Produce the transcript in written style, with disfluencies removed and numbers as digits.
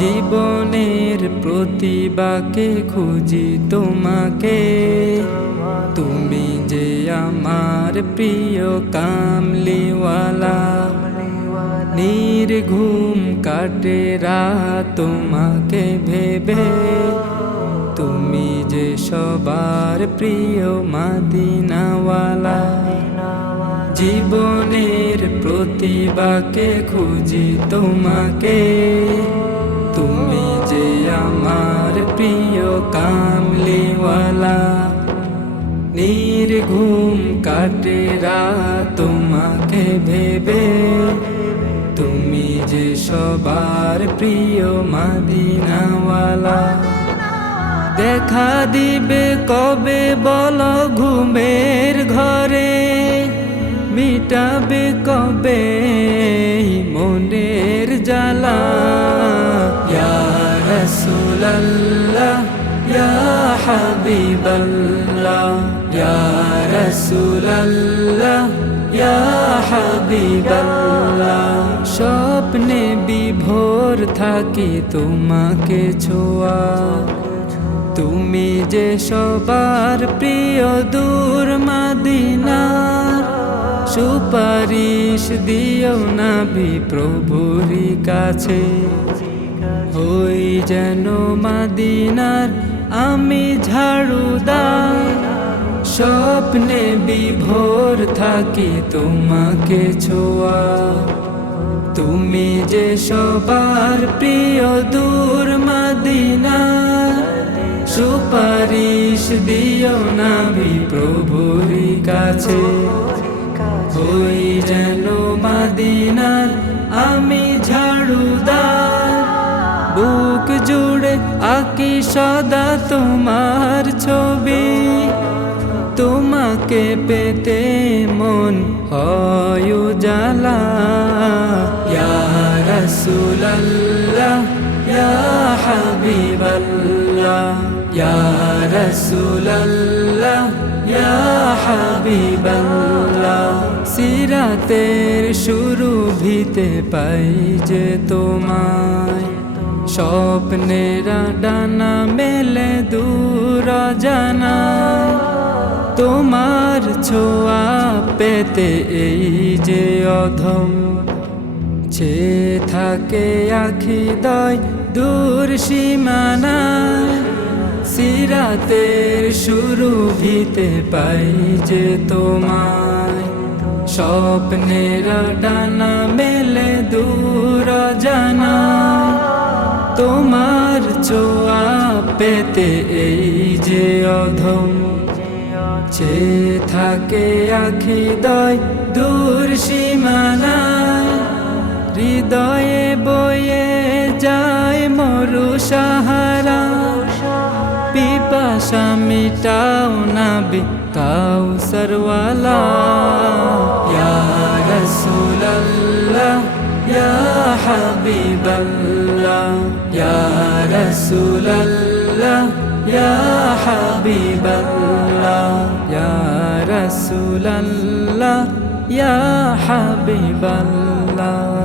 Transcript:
জীবনের প্রতিবাকে খুঁজি তোমাকে, তুমি যে আমার প্রিয় কামলিওয়ালা। নির্ঘুম কাটে রাত তোমাকে ভেবে, তুমি যে সবার প্রিয় মদিনাওয়ালা। জীবনের প্রতিবাকে খুঁজি তোমাকে, তুমি যে আমার প্রিয় কামলিওয়ালা। নির্ঘুম কাটে রাত তোমাকে ভেবে, তুমি যে সবার প্রিয় মদিনাওয়ালা। দেখা দিবে কবে বলো ঘুমের ঘরে, মিটাবে কবে মনের জ্বালা। ইয়া রাসূলুল্লাহ ইয়া হাবিবাল্লাহ, ইয়া রাসূলুল্লাহ ইয়া হাবিবাল্লাহ। স্বপ্নে বিভোর থাকি তোমাকে ছোঁয়া, তুমি যে সবার প্রিয় দূর মদিনার। সুপারিশ দিও নবী প্রভুরই কাছে, হই যেন মদিনার আমি ঝাড়ুদার। স্বপ্নে বিভোর থাকি তোমাকে ছোঁয়া, তুমি যে সবার প্রিয় দূর মদিনার। সুপারিশ দিও নবী প্রভুরই কাছে, হই যেন মদিনার আমি ঝাড়ুদার। বুক জুড়ে আঁকি সদা তোমার ছবি, তোমাকে পেতে মন হয় উজালা। ইয়া রাসূলুল্লাহ ইয়া হাবিবাল্লাহ, ইয়া রাসূলুল্লাহ ইয়া হাবিবাল্লাহ। সিরাতের শুরু ভিতে পাই যে তোমায়, স্বপ্নেরা ডানা মেলে দূর জানায়। তোমার ছোঁয়া পেতে এই যে অধম, ছে থাকে আখি দয় দূর সীমানায়। সিরাতের শুরু ভিতে পাই যে তোমায়, স্বপ্নেরা ডানা মেলে দূর জানায়। তোমার ছোঁয়া পেতে এই যে অধম, ছে থাকে আখি দয় দূর সীমানায়। হৃদয়ে বয়ে যায় মরু সাহারা, পিপাসা মিটাও নবী কাউসারওয়ালা। ইয়া রাসূলুল্লাহ ইয়া হাবিবাল্লাহ, ইয়া রাসূলুল্লাহ ইয়া হাবিবাল্লাহ, ইয়া রাসূলুল্লাহ ইয়া হাবিবাল্লাহ।